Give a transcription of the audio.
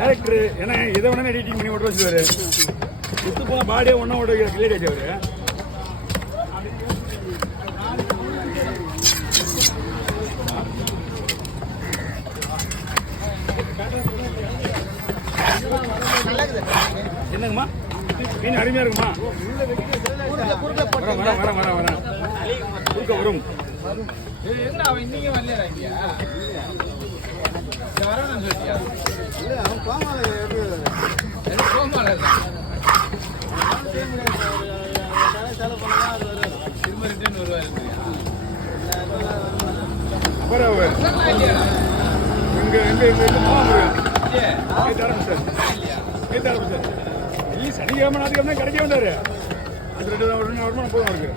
Director ஏன்னா எதை வேணா எடிட்டிங் பண்ணி ஓட்ட வச்சுருவாரு. சுத்து போன பாடியே ஒன்றா ஓட்ட வைக்கிற கிளியர் ஆச்சு அவரு. என்னங்கம்மா மீன் அருமையா இருக்குமா? வரேன் குறுக்க வரும். என்ன அவன் இன்னைக்கு வரலையா? வரணும் சொல்லியா? இல்லை அவன் கோமால கோமால திரும்ப ரிட்டர்ன் வருவாரு. சனிக்கிழமை ஞாயிற்றுக்கிழமை கிடைக்க வந்தாரு. அது 2 வருமானம் போதும் அவருக்கு.